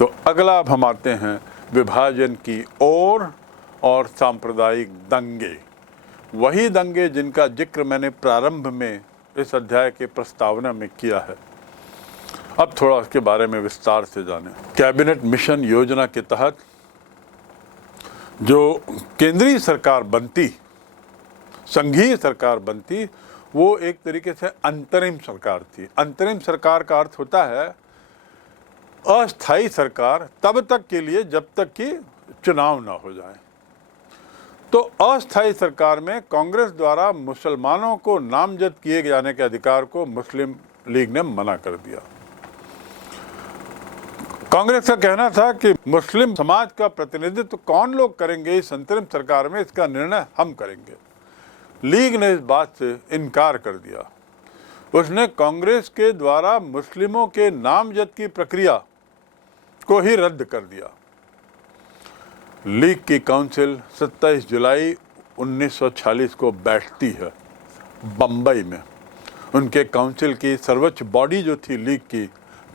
तो अगला अब हम आते हैं विभाजन की ओर और सांप्रदायिक दंगे, वही दंगे जिनका जिक्र मैंने प्रारंभ में इस अध्याय के प्रस्तावना में किया है। अब थोड़ा उसके बारे में विस्तार से जानें। कैबिनेट मिशन योजना के तहत जो केंद्रीय सरकार बनती, संघीय सरकार बनती, वो एक तरीके से अंतरिम सरकार थी। अंतरिम सरकार का अर्थ होता है अस्थायी सरकार, तब तक के लिए जब तक कि चुनाव ना हो जाए। तो अस्थायी सरकार में कांग्रेस द्वारा मुसलमानों को नामजद किए जाने के अधिकार को मुस्लिम लीग ने मना कर दिया। कांग्रेस का कहना था कि मुस्लिम समाज का प्रतिनिधित्व कौन लोग करेंगे इस अंतरिम सरकार में, इसका निर्णय हम करेंगे। लीग ने इस बात से इनकार कर दिया। उसने कांग्रेस के द्वारा मुस्लिमों के नामजद की प्रक्रिया को ही रद्द कर दिया। लीग की काउंसिल 27 जुलाई 1946 को बैठती है बम्बई में। उनके काउंसिल की सर्वोच्च बॉडी जो थी लीग की,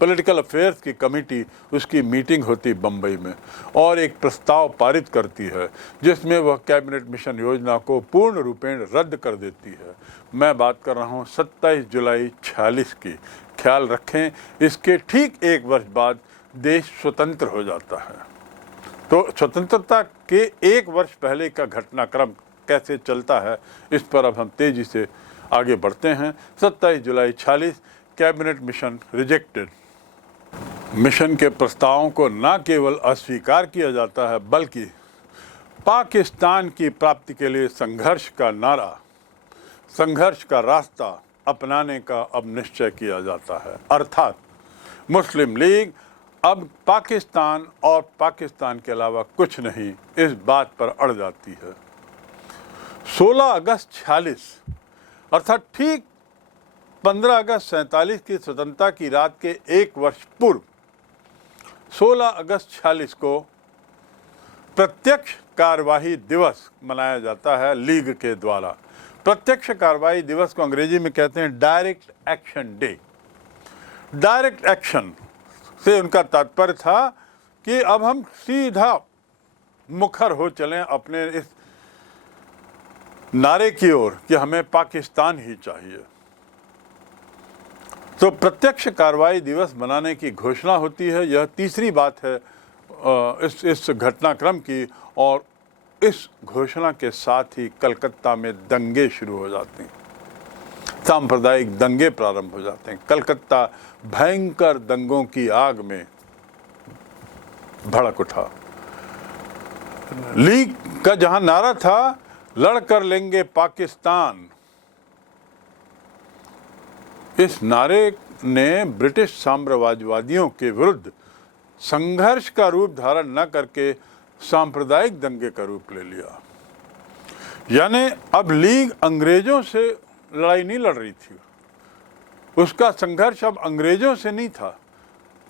पॉलिटिकल अफेयर्स की कमेटी, उसकी मीटिंग होती बम्बई में और एक प्रस्ताव पारित करती है जिसमें वह कैबिनेट मिशन योजना को पूर्ण रूपेण रद्द कर देती है। मैं बात कर रहा हूँ 27 जुलाई 46 की। ख्याल रखें, इसके ठीक एक वर्ष बाद देश स्वतंत्र हो जाता है। तो स्वतंत्रता के एक वर्ष पहले का घटनाक्रम कैसे चलता है, इस पर अब हम तेजी से आगे बढ़ते हैं। 27 जुलाई 46 कैबिनेट मिशन रिजेक्टेड। मिशन के प्रस्तावों को न केवल अस्वीकार किया जाता है बल्कि पाकिस्तान की प्राप्ति के लिए संघर्ष का नारा, संघर्ष का रास्ता अपनाने का अब निश्चय किया जाता है। अर्थात मुस्लिम लीग अब पाकिस्तान और पाकिस्तान के अलावा कुछ नहीं, इस बात पर अड़ जाती है। 16 अगस्त 46 अर्थात ठीक 15 अगस्त 47 की स्वतंत्रता की रात के एक वर्ष पूर्व 16 अगस्त 46 को प्रत्यक्ष कार्यवाही दिवस मनाया जाता है लीग के द्वारा। प्रत्यक्ष कार्यवाही दिवस को अंग्रेजी में कहते हैं direct action day. Direct action से उनका तात्पर्य था कि अब हम सीधा मुखर हो चलें अपने इस नारे की ओर कि हमें पाकिस्तान ही चाहिए। तो प्रत्यक्ष कार्रवाई दिवस मनाने की घोषणा होती है। यह तीसरी बात है इस घटनाक्रम की, और इस घोषणा के साथ ही कलकत्ता में दंगे शुरू हो जाते हैं, सांप्रदायिक दंगे प्रारंभ हो जाते हैं। कलकत्ता भयंकर दंगों की आग में भड़क उठा। लीग का जहां नारा था लड़ कर लेंगे पाकिस्तान, इस नारे ने ब्रिटिश साम्राज्यवादियों के विरुद्ध संघर्ष का रूप धारण न करके सांप्रदायिक दंगे का रूप ले लिया। यानी अब लीग अंग्रेजों से लड़ाई नहीं लड़ रही थी, उसका संघर्ष अब अंग्रेजों से नहीं था,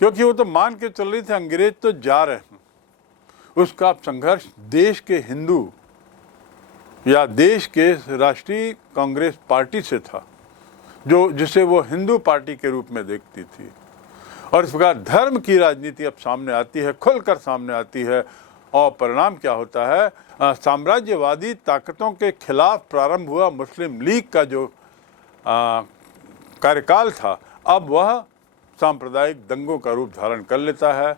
क्योंकि वो तो मान के चल रही थी अंग्रेज तो जा रहे हैं। उसका संघर्ष देश के हिंदू या देश के राष्ट्रीय कांग्रेस पार्टी से था, जो जिसे वो हिंदू पार्टी के रूप में देखती थी। और इस प्रकार धर्म की राजनीति अब सामने आती है, खुलकर सामने आती है। और परिणाम क्या होता है, साम्राज्यवादी ताकतों के खिलाफ प्रारंभ हुआ मुस्लिम लीग का जो कार्यकाल था, अब वह सांप्रदायिक दंगों का रूप धारण कर लेता है।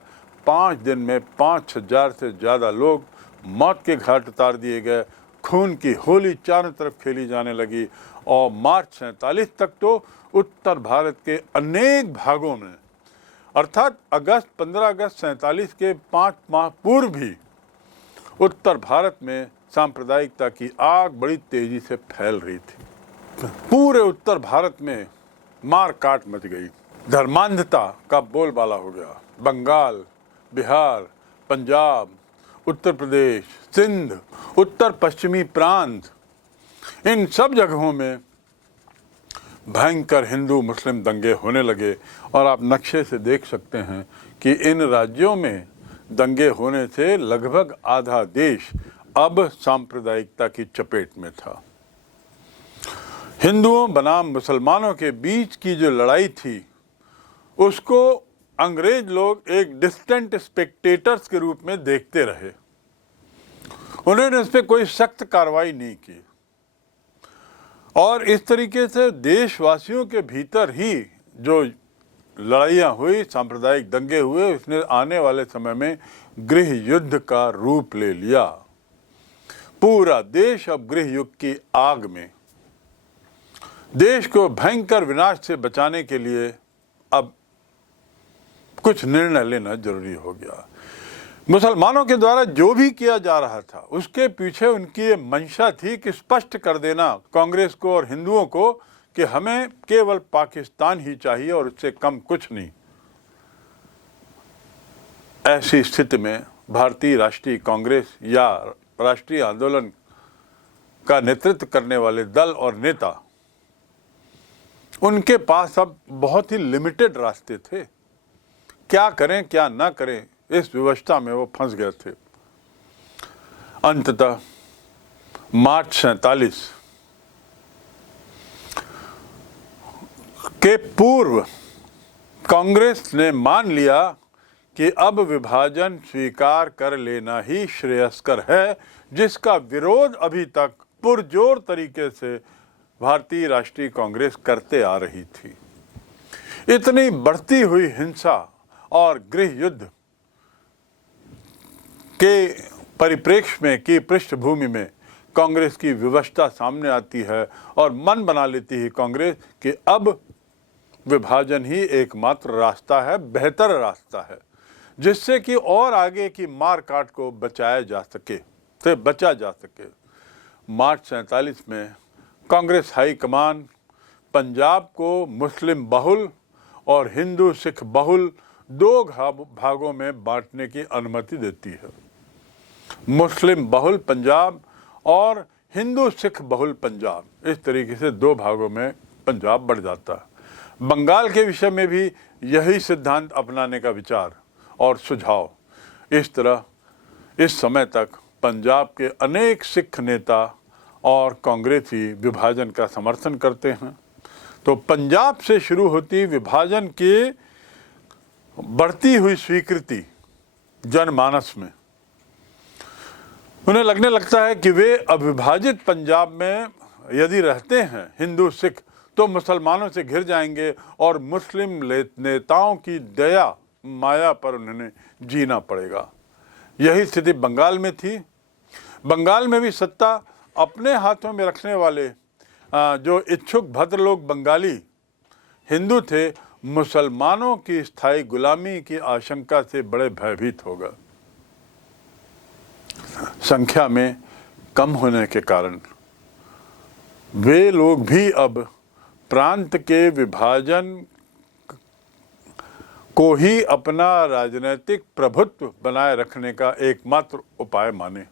5 दिन में 5000 से ज़्यादा लोग मौत के घाट उतार दिए गए। खून की होली चारों तरफ खेली जाने लगी और मार्च 47 तक तो उत्तर भारत के अनेक भागों में, अर्थात 15 अगस्त 47 के 5 माह पूर्व भी उत्तर भारत में सांप्रदायिकता की आग बड़ी तेजी से फैल रही थी। पूरे उत्तर भारत में मार काट मच गई, धर्मांधता का बोलबाला हो गया। बंगाल, बिहार, पंजाब, उत्तर प्रदेश, सिंध, उत्तर पश्चिमी प्रांत, इन सब जगहों में भयंकर हिंदू मुस्लिम दंगे होने लगे। और आप नक्शे से देख सकते हैं कि इन राज्यों में दंगे होने से लगभग आधा देश अब सांप्रदायिकता की चपेट में था। हिंदुओं बनाम मुसलमानों के बीच की जो लड़ाई थी, उसको अंग्रेज लोग एक डिस्टेंट स्पेक्टेटर्स के रूप में देखते रहे। उन्होंने इस पर कोई सख्त कार्रवाई नहीं की और इस तरीके से देशवासियों के भीतर ही जो लड़ाइयाँ हुई, सांप्रदायिक दंगे हुए, उसने आने वाले समय में गृह युद्ध का रूप ले लिया। पूरा देश अब गृह युद्ध की आग में। देश को भयंकर विनाश से बचाने के लिए अब कुछ निर्णय लेना जरूरी हो गया। मुसलमानों के द्वारा जो भी किया जा रहा था उसके पीछे उनकी ये मंशा थी कि स्पष्ट कर देना कांग्रेस को और हिंदुओं को कि हमें केवल पाकिस्तान ही चाहिए और उससे कम कुछ नहीं। ऐसी स्थिति में भारतीय राष्ट्रीय कांग्रेस या राष्ट्रीय आंदोलन का नेतृत्व करने वाले दल और नेता, उनके पास अब बहुत ही लिमिटेड रास्ते थे। क्या करें क्या ना करें, इस विवशता में वो फंस गए थे। अंततः मार्च 47 के पूर्व कांग्रेस ने मान लिया कि अब विभाजन स्वीकार कर लेना ही श्रेयस्कर है, जिसका विरोध अभी तक पुरजोर तरीके से भारतीय राष्ट्रीय कांग्रेस करते आ रही थी। इतनी बढ़ती हुई हिंसा और गृह युद्ध के परिप्रेक्ष्य में की पृष्ठभूमि में कांग्रेस की विवशता सामने आती है और मन बना लेती है कांग्रेस कि अब विभाजन ही एकमात्र रास्ता है, बेहतर रास्ता है, जिससे कि और आगे की मार काट को बचा जा सके। मार्च 47 में कांग्रेस हाईकमान पंजाब को मुस्लिम बहुल और हिंदू सिख बहुल दो भागों में बांटने की अनुमति देती है। मुस्लिम बहुल पंजाब और हिंदू सिख बहुल पंजाब, इस तरीके से दो भागों में पंजाब बढ़ जाता है। बंगाल के विषय में भी यही सिद्धांत अपनाने का विचार और सुझाव। इस तरह इस समय तक पंजाब के अनेक सिख नेता और कांग्रेसी विभाजन का समर्थन करते हैं। तो पंजाब से शुरू होती विभाजन की बढ़ती हुई स्वीकृति जनमानस में, उन्हें लगने लगता है कि वे अविभाजित पंजाब में यदि रहते हैं हिंदू सिख तो मुसलमानों से घिर जाएंगे और मुस्लिम नेताओं की दया माया पर उन्हें जीना पड़ेगा। यही स्थिति बंगाल में थी। बंगाल में भी सत्ता अपने हाथों में रखने वाले जो इच्छुक भद्र लोग बंगाली हिंदू थे, मुसलमानों की स्थायी गुलामी की आशंका से बड़े भयभीत हो गए। संख्या में कम होने के कारण वे लोग भी अब प्रांत के विभाजन को ही अपना राजनीतिक प्रभुत्व बनाए रखने का एकमात्र उपाय माने।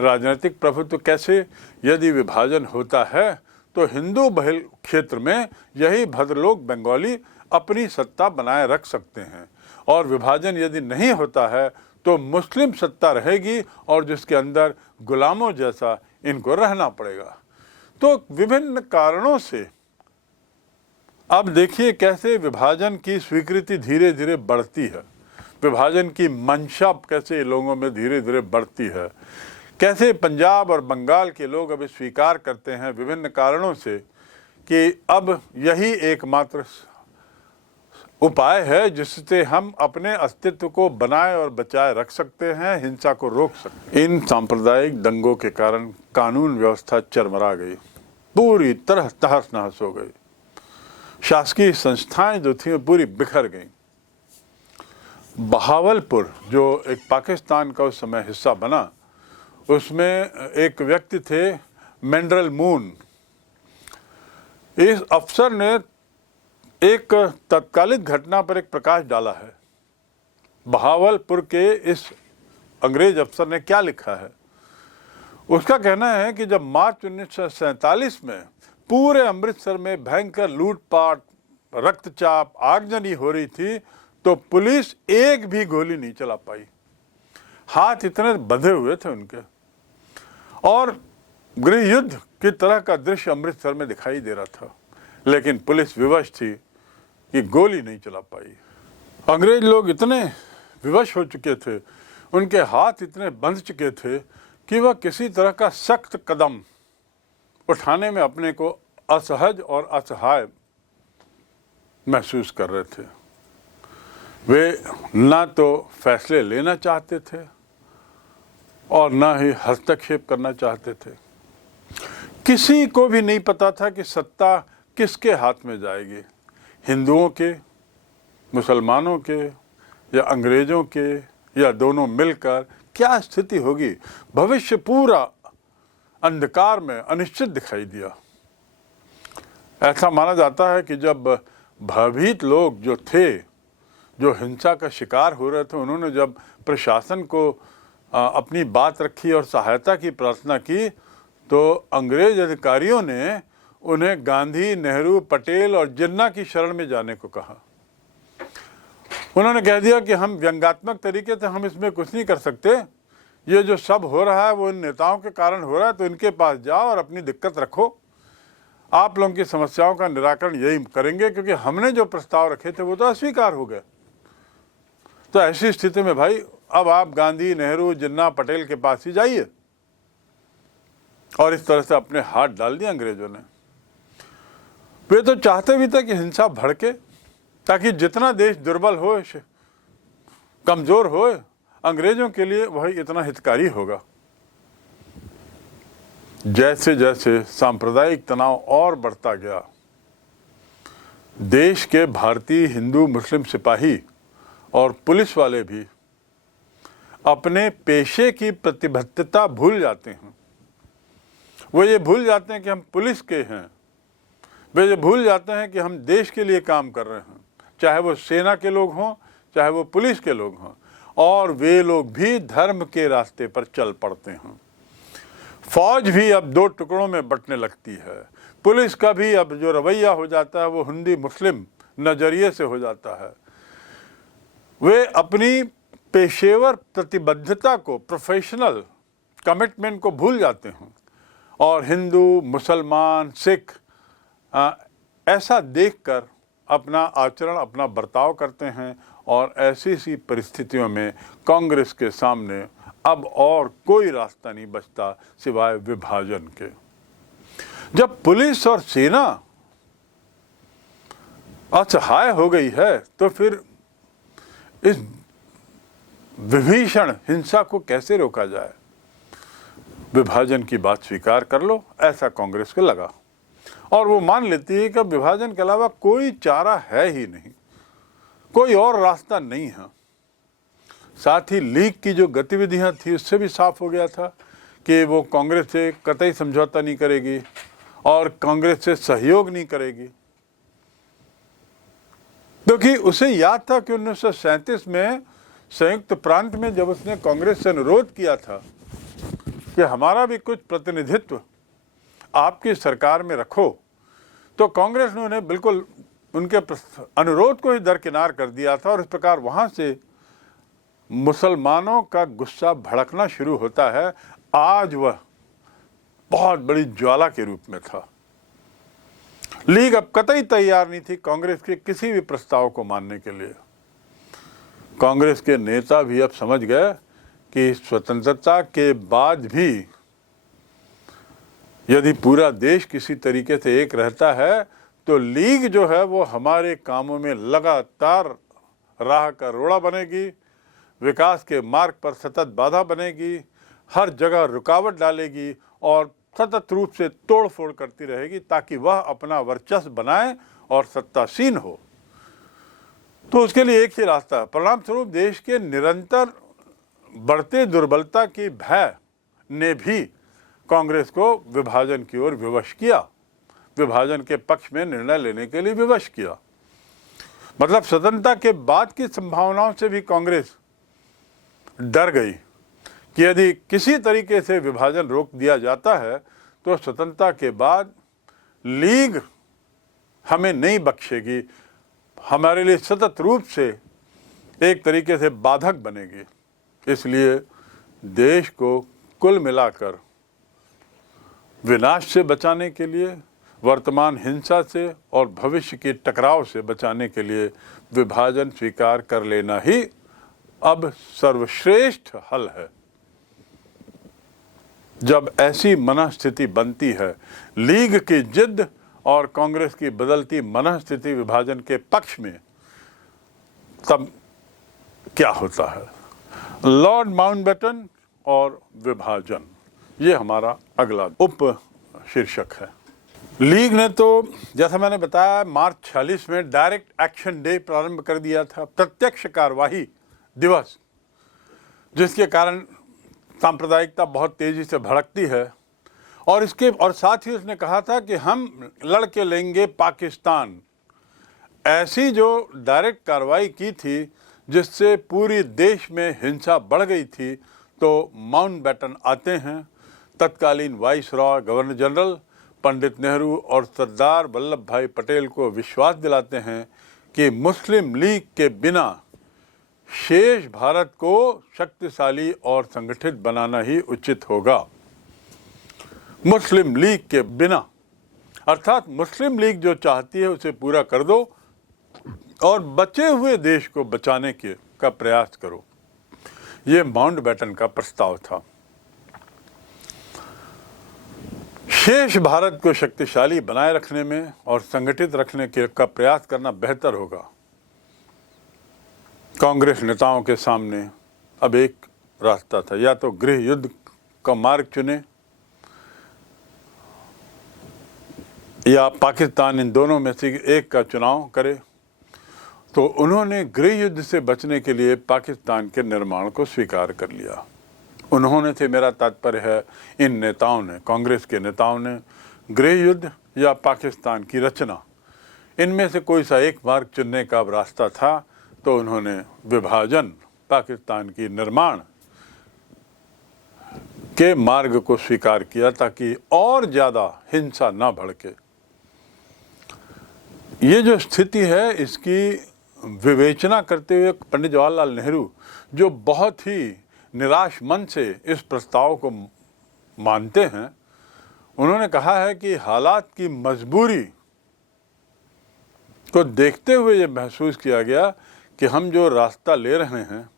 राजनीतिक प्रभुत्व कैसे? यदि विभाजन होता है तो हिंदू बहुल क्षेत्र में यही भद्र लोग बंगाली अपनी सत्ता बनाए रख सकते हैं, और विभाजन यदि नहीं होता है तो मुस्लिम सत्ता रहेगी और जिसके अंदर गुलामों जैसा इनको रहना पड़ेगा। तो विभिन्न कारणों से अब देखिए कैसे विभाजन की स्वीकृति धीरे धीरे बढ़ती है, विभाजन की मंशा कैसे लोगों में धीरे धीरे बढ़ती है, कैसे पंजाब और बंगाल के लोग अब स्वीकार करते हैं विभिन्न कारणों से कि अब यही एकमात्र उपाय है जिससे हम अपने अस्तित्व को बनाए और बचाए रख सकते हैं, हिंसा को रोक सकते हैं। इन सांप्रदायिक दंगों के कारण कानून व्यवस्था चरमरा गई, पूरी तरह तहस नहस हो गई। शासकीय संस्थाएं जो थी पूरी बिखर गईं। बहावलपुर जो एक पाकिस्तान का उस समय हिस्सा बना, उसमें एक व्यक्ति थे मेंड्रल मून। इस अफसर ने एक तत्कालिक घटना पर एक प्रकाश डाला है। बहावलपुर के इस अंग्रेज अफसर ने क्या लिखा है? उसका कहना है कि जब मार्च 1947 में पूरे अमृतसर में भयंकर लूटपाट, रक्तचाप, आगजनी हो रही थी तो पुलिस एक भी गोली नहीं चला पाई। हाथ इतने बंधे हुए थे उनके, और गृह युद्ध की तरह का दृश्य अमृतसर में दिखाई दे रहा था, लेकिन पुलिस विवश थी कि गोली नहीं चला पाई। अंग्रेज लोग इतने विवश हो चुके थे, उनके हाथ इतने बंध चुके थे कि वह किसी तरह का सख्त कदम उठाने में अपने को असहज और असहाय महसूस कर रहे थे। वे ना तो फैसले लेना चाहते थे और ना ही हस्तक्षेप करना चाहते थे। किसी को भी नहीं पता था कि सत्ता किसके हाथ में जाएगी, हिंदुओं के, मुसलमानों के या अंग्रेजों के या दोनों मिलकर। क्या स्थिति होगी, भविष्य पूरा अंधकार में अनिश्चित दिखाई दिया। ऐसा माना जाता है कि जब भयभीत लोग जो थे, जो हिंसा का शिकार हो रहे थे, उन्होंने जब प्रशासन को अपनी बात रखी और सहायता की प्रार्थना की, तो अंग्रेज अधिकारियों ने उन्हें गांधी, नेहरू, पटेल और जिन्ना की शरण में जाने को कहा। उन्होंने कह दिया कि हम व्यंग्यात्मक तरीके से हम इसमें कुछ नहीं कर सकते, ये जो सब हो रहा है वो इन नेताओं के कारण हो रहा है, तो इनके पास जाओ और अपनी दिक्कत रखो, आप लोगों की समस्याओं का निराकरण यही करेंगे, क्योंकि हमने जो प्रस्ताव रखे थे वो तो अस्वीकार हो गए। तो ऐसी स्थिति में भाई अब आप गांधी, नेहरू, जिन्ना, पटेल के पास ही जाइए। और इस तरह से अपने हाथ डाल दिए अंग्रेजों ने। वे तो चाहते भी थे कि हिंसा भड़के, ताकि जितना देश दुर्बल हो, कमजोर हो, अंग्रेजों के लिए वही इतना हितकारी होगा। जैसे जैसे सांप्रदायिक तनाव और बढ़ता गया, देश के भारतीय हिंदू मुस्लिम सिपाही और पुलिस वाले भी अपने पेशे की प्रतिबद्धता भूल जाते हैं। वो ये भूल जाते हैं कि हम पुलिस के हैं, वे ये भूल जाते हैं कि हम देश के लिए काम कर रहे हैं, चाहे वो सेना के लोग हों, चाहे वो पुलिस के लोग हों। और वे लोग भी धर्म के रास्ते पर चल पड़ते हैं। फौज भी अब दो टुकड़ों में बंटने लगती है। पुलिस का भी अब जो रवैया हो जाता है वो हिंदी मुस्लिम नजरिए से हो जाता है। वे अपनी पेशेवर प्रतिबद्धता को, प्रोफेशनल कमिटमेंट को भूल जाते हैं और हिंदू, मुसलमान, सिख ऐसा देखकर अपना आचरण, अपना बर्ताव करते हैं। और ऐसी सी परिस्थितियों में कांग्रेस के सामने अब और कोई रास्ता नहीं बचता सिवाय विभाजन के। जब पुलिस और सेना असहाय हो गई है तो फिर इस विभीषण हिंसा को कैसे रोका जाए? विभाजन की बात स्वीकार कर लो, ऐसा कांग्रेस को लगा। और वो मान लेती है कि विभाजन के अलावा कोई चारा है ही नहीं, कोई और रास्ता नहीं है। साथ ही लीग की जो गतिविधियां थी उससे भी साफ हो गया था कि वो कांग्रेस से कतई समझौता नहीं करेगी और कांग्रेस से सहयोग नहीं करेगी, क्योंकि उसे याद था कि 1937 में संयुक्त प्रांत में जब उसने कांग्रेस से अनुरोध किया था कि हमारा भी कुछ प्रतिनिधित्व आपकी सरकार में रखो, तो कांग्रेस ने उन्हें बिल्कुल उनके अनुरोध को ही दरकिनार कर दिया था। और इस प्रकार वहां से मुसलमानों का गुस्सा भड़कना शुरू होता है। आज वह बहुत बड़ी ज्वाला के रूप में था। लीग अब कतई तैयार नहीं थी कांग्रेस के किसी भी प्रस्ताव को मानने के लिए। कांग्रेस के नेता भी अब समझ गए कि स्वतंत्रता के बाद भी यदि पूरा देश किसी तरीके से एक रहता है तो लीग जो है वो हमारे कामों में लगातार राह का रोड़ा बनेगी, विकास के मार्ग पर सतत बाधा बनेगी, हर जगह रुकावट डालेगी और सतत रूप से तोड़फोड़ करती रहेगी ताकि वह अपना वर्चस्व बनाए और सत्तासीन हो। तो उसके लिए एक ही रास्ता है। परिणाम स्वरूप देश के निरंतर बढ़ते दुर्बलता की भय ने भी कांग्रेस को विभाजन की ओर विवश किया, विभाजन के पक्ष में निर्णय लेने के लिए विवश किया। मतलब स्वतंत्रता के बाद की संभावनाओं से भी कांग्रेस डर गई कि यदि किसी तरीके से विभाजन रोक दिया जाता है तो स्वतंत्रता के बाद लीग हमें नहीं बख्शेगी, हमारे लिए सतत रूप से एक तरीके से बाधक बनेगी। इसलिए देश को कुल मिलाकर विनाश से बचाने के लिए वर्तमान हिंसा से और भविष्य के टकराव से बचाने के लिए विभाजन स्वीकार कर लेना ही अब सर्वश्रेष्ठ हल है। जब ऐसी मनःस्थिति बनती है, लीग की जिद और कांग्रेस की बदलती मनःस्थिति विभाजन के पक्ष में, तब क्या होता है? लॉर्ड माउंटबेटन और विभाजन, ये हमारा अगला उप शीर्षक है। लीग ने तो जैसा मैंने बताया मार्च 46 में डायरेक्ट एक्शन डे प्रारंभ कर दिया था, प्रत्यक्ष कार्यवाही दिवस, जिसके कारण सांप्रदायिकता बहुत तेजी से भड़कती है। और साथ ही उसने कहा था कि हम लड़के लेंगे पाकिस्तान। ऐसी जो डायरेक्ट कार्रवाई की थी जिससे पूरी देश में हिंसा बढ़ गई थी, तो माउंटबेटन आते हैं, तत्कालीन viceroy governor general Pandit Nehru और सरदार वल्लभ भाई पटेल को विश्वास दिलाते हैं कि मुस्लिम लीग के बिना शेष भारत को शक्तिशाली और संगठित बनाना ही उचित होगा। मुस्लिम लीग के बिना, अर्थात मुस्लिम लीग जो चाहती है उसे पूरा कर दो और बचे हुए देश को बचाने का प्रयास करो। ये माउंटबेटन का प्रस्ताव था। शेष भारत को शक्तिशाली बनाए रखने में और संगठित रखने का प्रयास करना बेहतर होगा। कांग्रेस नेताओं के सामने अब एक रास्ता था, या तो गृह युद्ध का मार्ग चुने या पाकिस्तान, इन दोनों में से एक का चुनाव करे। तो उन्होंने गृह युद्ध से बचने के लिए पाकिस्तान के निर्माण को स्वीकार कर लिया। उन्होंने से मेरा तात्पर्य है इन नेताओं ने, कांग्रेस के नेताओं ने गृह युद्ध या पाकिस्तान की रचना, इनमें से कोई सा एक मार्ग चुनने का रास्ता था। तो उन्होंने विभाजन, पाकिस्तान की निर्माण के मार्ग को स्वीकार किया ताकि और ज़्यादा हिंसा ना भड़के। ये जो स्थिति है इसकी विवेचना करते हुए पंडित जवाहरलाल नेहरू, जो बहुत ही निराश मन से इस प्रस्ताव को मानते हैं, उन्होंने कहा है कि हालात की मजबूरी को देखते हुए ये महसूस किया गया कि हम जो रास्ता ले रहे हैं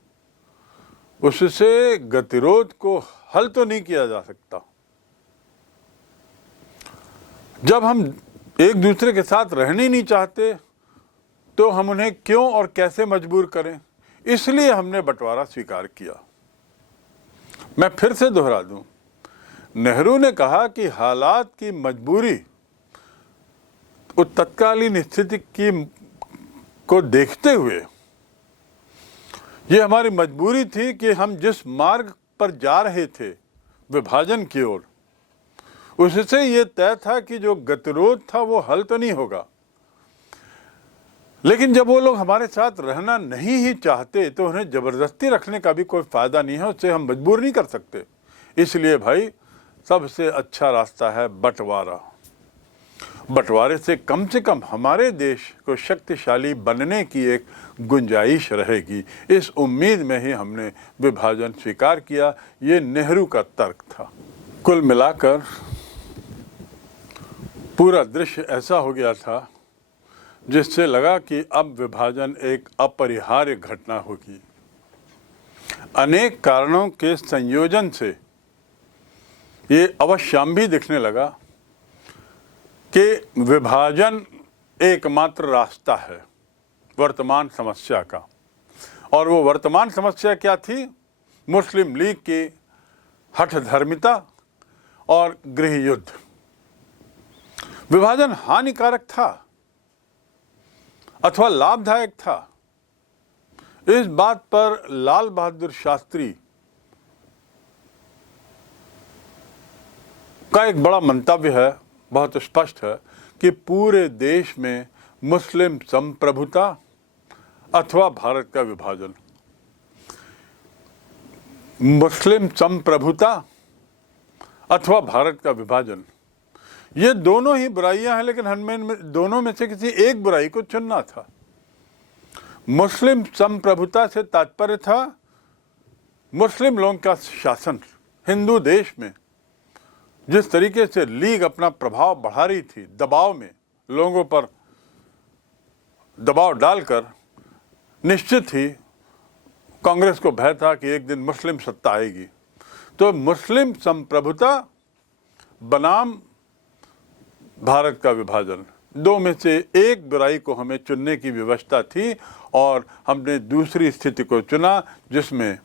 उससे गतिरोध को हल तो नहीं किया जा सकता। जब हम एक दूसरे के साथ रहने नहीं चाहते तो हम उन्हें क्यों और कैसे मजबूर करें? इसलिए हमने बंटवारा स्वीकार किया। मैं फिर से दोहरा दूं, नेहरू ने कहा कि हालात की मजबूरी, उस तत्कालीन स्थिति को देखते हुए ये हमारी मजबूरी थी कि हम जिस मार्ग पर जा रहे थे विभाजन की ओर, उससे ये तय था कि जो गतिरोध था वो हल तो नहीं होगा। लेकिन जब वो लोग हमारे साथ रहना नहीं ही चाहते तो उन्हें जबरदस्ती रखने का भी कोई फायदा नहीं है, उससे हम मजबूर नहीं कर सकते। इसलिए भाई सबसे अच्छा रास्ता है बंटवारा। बंटवारे से कम हमारे देश को शक्तिशाली बनने की एक गुंजाइश रहेगी। इस उम्मीद में ही हमने विभाजन स्वीकार किया। ये नेहरू का तर्क था। कुल मिलाकर पूरा दृश्य ऐसा हो गया था जिससे लगा कि अब विभाजन एक अपरिहार्य घटना होगी। अनेक कारणों के संयोजन से ये अवश्यम्भी दिखने लगा कि विभाजन एकमात्र रास्ता है वर्तमान समस्या का। और वो वर्तमान समस्या क्या थी? मुस्लिम लीग की हठधर्मिता और गृह युद्ध। विभाजन हानिकारक था अथवा लाभदायक था, इस बात पर लाल बहादुर शास्त्री का एक बड़ा मंतव्य है, बहुत स्पष्ट है कि पूरे देश में मुस्लिम संप्रभुता अथवा भारत का विभाजन, मुस्लिम संप्रभुता अथवा भारत का विभाजन, ये दोनों ही बुराइयां हैं। लेकिन हमें दोनों में से किसी एक बुराई को चुनना था। मुस्लिम संप्रभुता से तात्पर्य था मुस्लिम लोगों का शासन हिंदू देश में, जिस तरीके से लीग अपना प्रभाव बढ़ा रही थी, दबाव में लोगों पर दबाव डालकर, निश्चित ही कांग्रेस को भय था कि एक दिन मुस्लिम सत्ता आएगी, तो मुस्लिम संप्रभुता बनाम भारत का विभाजन, दो में से एक बुराई को हमें चुनने की व्यवस्था थी और हमने दूसरी स्थिति को चुना जिसमें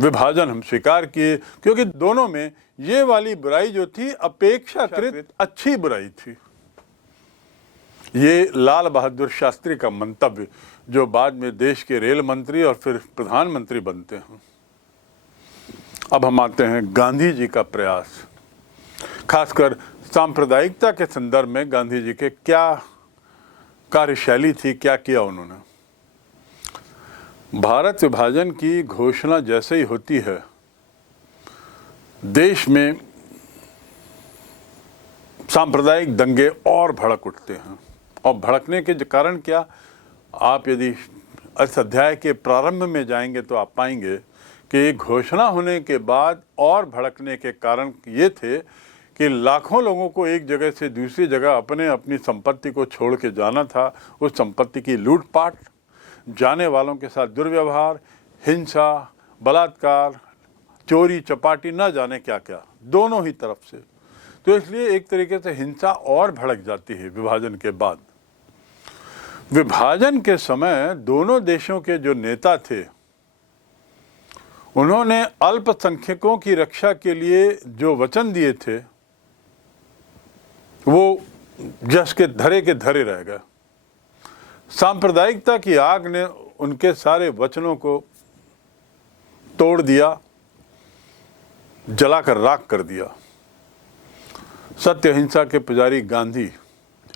विभाजन हम स्वीकार किए, क्योंकि दोनों में ये वाली बुराई जो थी अपेक्षाकृत अच्छी बुराई थी। ये लाल बहादुर शास्त्री का मंतव्य, जो बाद में देश के रेल मंत्री और फिर प्रधानमंत्री बनते हैं। अब हम आते हैं गांधी जी का प्रयास, खासकर सांप्रदायिकता के संदर्भ में गांधी जी के क्या कार्यशैली थी, क्या किया उन्होंने। भारत विभाजन की घोषणा जैसे ही होती है, देश में सांप्रदायिक दंगे और भड़क उठते हैं। और भड़कने के कारण क्या, आप यदि इस अध्याय के प्रारंभ में जाएंगे तो आप पाएंगे कि घोषणा होने के बाद और भड़कने के कारण ये थे कि लाखों लोगों को एक जगह से दूसरी जगह अपनी संपत्ति को छोड़ के जाना था। उस संपत्ति की लूटपाट, जाने वालों के साथ दुर्व्यवहार, हिंसा, बलात्कार, चोरी चपाटी, न जाने क्या क्या, दोनों ही तरफ से। तो इसलिए एक तरीके से हिंसा और भड़क जाती है विभाजन के बाद। विभाजन के समय दोनों देशों के जो नेता थे, उन्होंने अल्पसंख्यकों की रक्षा के लिए जो वचन दिए थे, वो जस के धरे रह गए। सांप्रदायिकता की आग ने उनके सारे वचनों को तोड़ दिया, जलाकर राख कर दिया। सत्य अहिंसा के पुजारी गांधी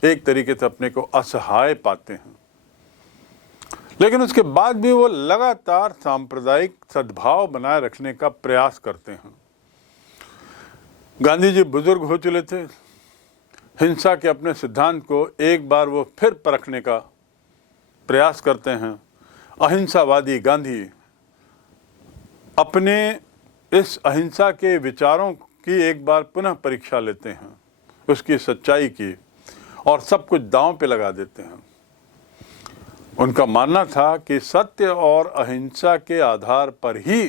एक तरीके से अपने को असहाय पाते हैं, लेकिन उसके बाद भी वो लगातार सांप्रदायिक सद्भाव बनाए रखने का प्रयास करते हैं। गांधी जी बुजुर्ग हो चुके थे, हिंसा के अपने सिद्धांत को एक बार वो फिर परखने का प्रयास करते हैं। अहिंसावादी गांधी अपने इस अहिंसा के विचारों की एक बार पुनः परीक्षा लेते हैं, उसकी सच्चाई की, और सब कुछ दांव पे लगा देते हैं। उनका मानना था कि सत्य और अहिंसा के आधार पर ही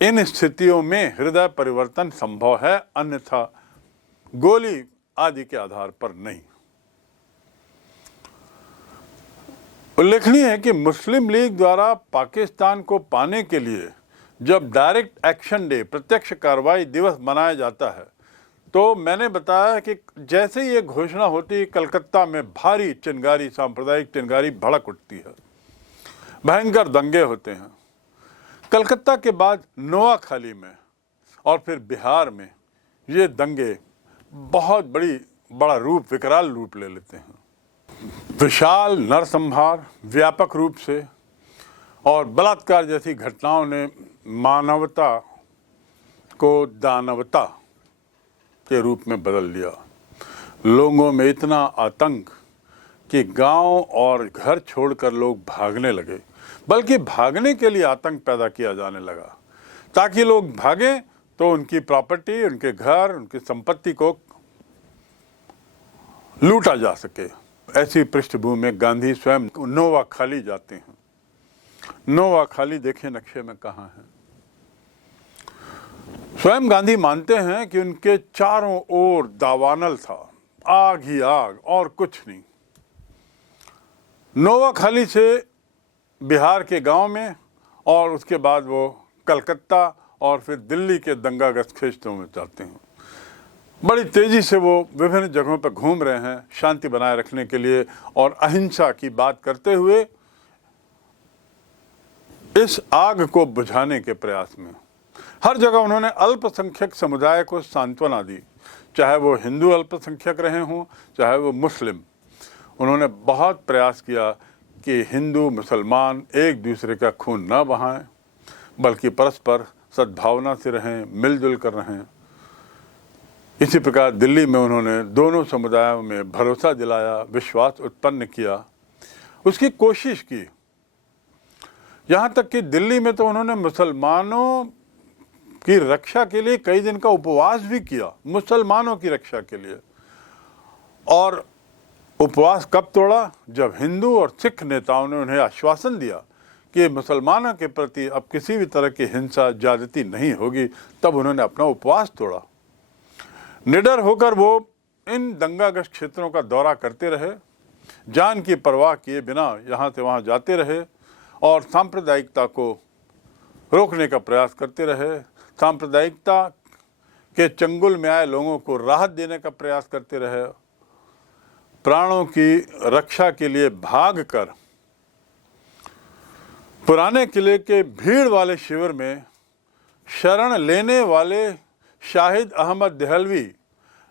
इन स्थितियों में हृदय परिवर्तन संभव है, अन्यथा गोली आदि के आधार पर नहीं। उल्लेखनीय है कि मुस्लिम लीग द्वारा पाकिस्तान को पाने के लिए जब डायरेक्ट एक्शन डे, प्रत्यक्ष कार्रवाई दिवस मनाया जाता है, तो मैंने बताया कि जैसे ही ये घोषणा होती है, कलकत्ता में भारी चिंगारी, सांप्रदायिक चिंगारी भड़क उठती है, भयंकर दंगे होते हैं। कलकत्ता के बाद नोआखाली में और फिर बिहार में ये दंगे बहुत बड़ा रूप, विकराल रूप ले लेते हैं। विशाल नरसंहार व्यापक रूप से और बलात्कार जैसी घटनाओं ने मानवता को दानवता के रूप में बदल दिया। लोगों में इतना आतंक कि गांव और घर छोड़कर लोग भागने लगे, बल्कि भागने के लिए आतंक पैदा किया जाने लगा, ताकि लोग भागें तो उनकी प्रॉपर्टी, उनके घर, उनकी संपत्ति को लूटा जा सके। ऐसी पृष्ठभूमि में गांधी स्वयं नोआखाली जाते हैं। नोआखाली देखें नक्शे में कहाँ है। स्वयं गांधी मानते हैं कि उनके चारों ओर दावानल था, आग ही आग और कुछ नहीं। नोआखाली से बिहार के गांव में और उसके बाद वो कलकत्ता और फिर दिल्ली के दंगाग्रस्त क्षेत्रों में जाते हैं। बड़ी तेजी से वो विभिन्न जगहों पर घूम रहे हैं शांति बनाए रखने के लिए और अहिंसा की बात करते हुए इस आग को बुझाने के प्रयास में। हर जगह उन्होंने अल्पसंख्यक समुदाय को सांत्वना दी, चाहे वो हिंदू अल्पसंख्यक रहे हों, चाहे वो मुस्लिम। उन्होंने बहुत प्रयास किया कि हिंदू मुसलमान एक दूसरे का खून न बहाएं, बल्कि परस्पर सद्भावना से रहें, मिलजुल कर रहें। इसी प्रकार दिल्ली में उन्होंने दोनों समुदायों में भरोसा दिलाया, विश्वास उत्पन्न किया, उसकी कोशिश की। यहाँ तक कि दिल्ली में तो उन्होंने मुसलमानों की रक्षा के लिए कई दिन का उपवास भी किया, मुसलमानों की रक्षा के लिए। और उपवास कब तोड़ा? जब हिंदू और सिख नेताओं ने उन्हें आश्वासन दिया कि मुसलमानों के प्रति अब किसी भी तरह की हिंसा ज्यादती नहीं होगी, तब उन्होंने अपना उपवास तोड़ा। निडर होकर वो इन दंगाग्रस्त क्षेत्रों का दौरा करते रहे, जान की परवाह किए बिना यहाँ से वहाँ जाते रहे और सांप्रदायिकता को रोकने का प्रयास करते रहे, सांप्रदायिकता के चंगुल में आए लोगों को राहत देने का प्रयास करते रहे, प्राणों की रक्षा के लिए भागकर पुराने किले के भीड़ वाले शिविर में शरण लेने वाले शाहिद अहमद देहलवी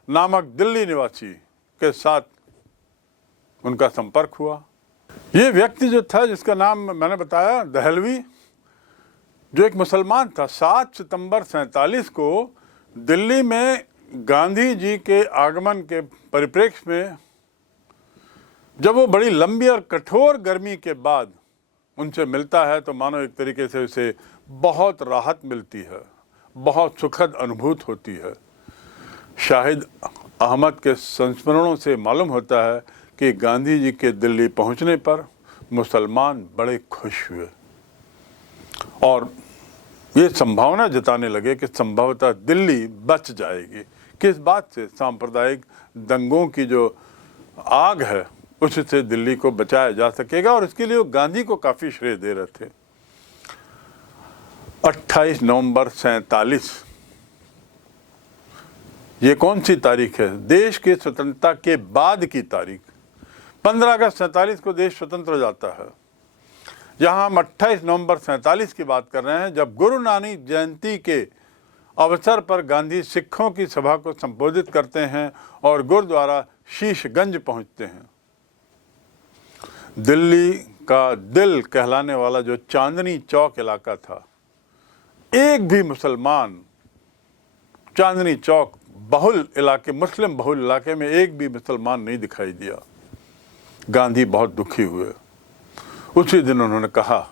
नामक दिल्ली निवासी के साथ उनका संपर्क हुआ। ये व्यक्ति जो था, जिसका नाम मैंने बताया देहलवी, जो एक मुसलमान था, 7 सितंबर 47 को दिल्ली में गांधी जी के आगमन के परिप्रेक्ष्य में जब वो बड़ी लंबी और कठोर गर्मी के बाद उनसे मिलता है तो मानो एक तरीके से उसे बहुत राहत मिलती है, बहुत सुखद अनुभूति होती है। शाहिद अहमद के संस्मरणों से मालूम होता है कि गांधी जी के दिल्ली पहुंचने पर मुसलमान बड़े खुश हुए और ये संभावना जताने लगे कि संभवतः दिल्ली बच जाएगी। किस बात से? सांप्रदायिक दंगों की जो आग है उससे दिल्ली को बचाया जा सकेगा, और इसके लिए वो गांधी को काफी श्रेय दे रहे थे। 28 नवंबर 47, ये कौन सी तारीख है? देश की स्वतंत्रता के बाद की तारीख। 15 अगस्त 47 को देश स्वतंत्र हो जाता है। यहाँ हम 28 नवंबर 47 की बात कर रहे हैं, जब गुरु नानक जयंती के अवसर पर गांधी सिखों की सभा को संबोधित करते हैं और गुरुद्वारा शीशगंज पहुंचते हैं। दिल्ली का दिल कहलाने वाला जो चांदनी चौक इलाका था, एक भी मुसलमान चांदनी चौक बहुल इलाके, मुस्लिम बहुल इलाके में एक भी मुसलमान नहीं दिखाई दिया। गांधी बहुत दुखी हुए। उसी दिन उन्होंने कहा,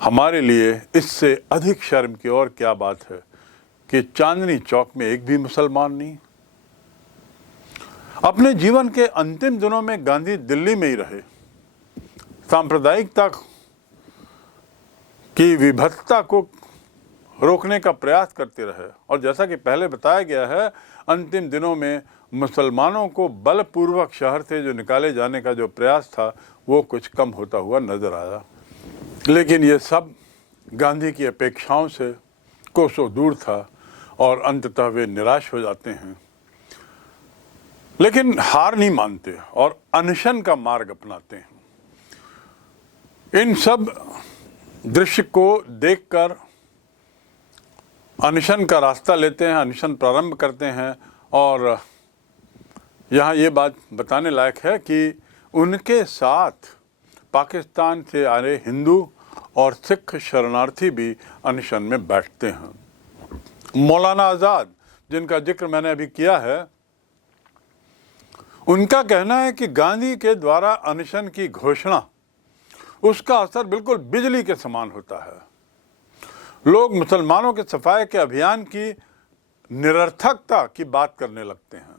हमारे लिए इससे अधिक शर्म की और क्या बात है कि चांदनी चौक में एक भी मुसलमान नहीं। अपने जीवन के अंतिम दिनों में गांधी दिल्ली में ही रहे, सांप्रदायिकता की विभत्सता को रोकने का प्रयास करते रहे, और जैसा कि पहले बताया गया है, अंतिम दिनों में मुसलमानों को बलपूर्वक शहर से जो निकाले जाने का जो प्रयास था वो कुछ कम होता हुआ नजर आया। लेकिन ये सब गांधी की अपेक्षाओं से कोसों दूर था और अंततः वे निराश हो जाते हैं, लेकिन हार नहीं मानते और अनशन का मार्ग अपनाते हैं। इन सब दृश्य को देखकर अनशन का रास्ता लेते हैं, अनशन प्रारंभ करते हैं। और यहाँ ये बात बताने लायक है कि उनके साथ पाकिस्तान से आए हिंदू और सिख शरणार्थी भी अनशन में बैठते हैं। मौलाना आज़ाद, जिनका जिक्र मैंने अभी किया है, उनका कहना है कि गांधी के द्वारा अनशन की घोषणा, उसका असर बिल्कुल बिजली के समान होता है। लोग मुसलमानों के सफाई के अभियान की निरर्थकता की बात करने लगते हैं।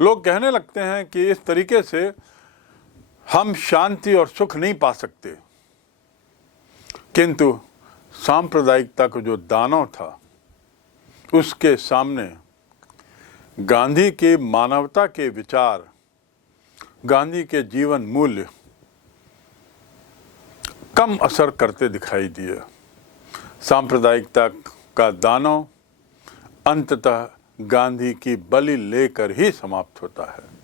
लोग कहने लगते हैं कि इस तरीके से हम शांति और सुख नहीं पा सकते, किंतु सांप्रदायिकता को जो दानव था, उसके सामने गांधी के मानवता के विचार, गांधी के जीवन मूल्य कम असर करते दिखाई दिए। सांप्रदायिकता का दानव अंततः गांधी की बलि लेकर ही समाप्त होता है।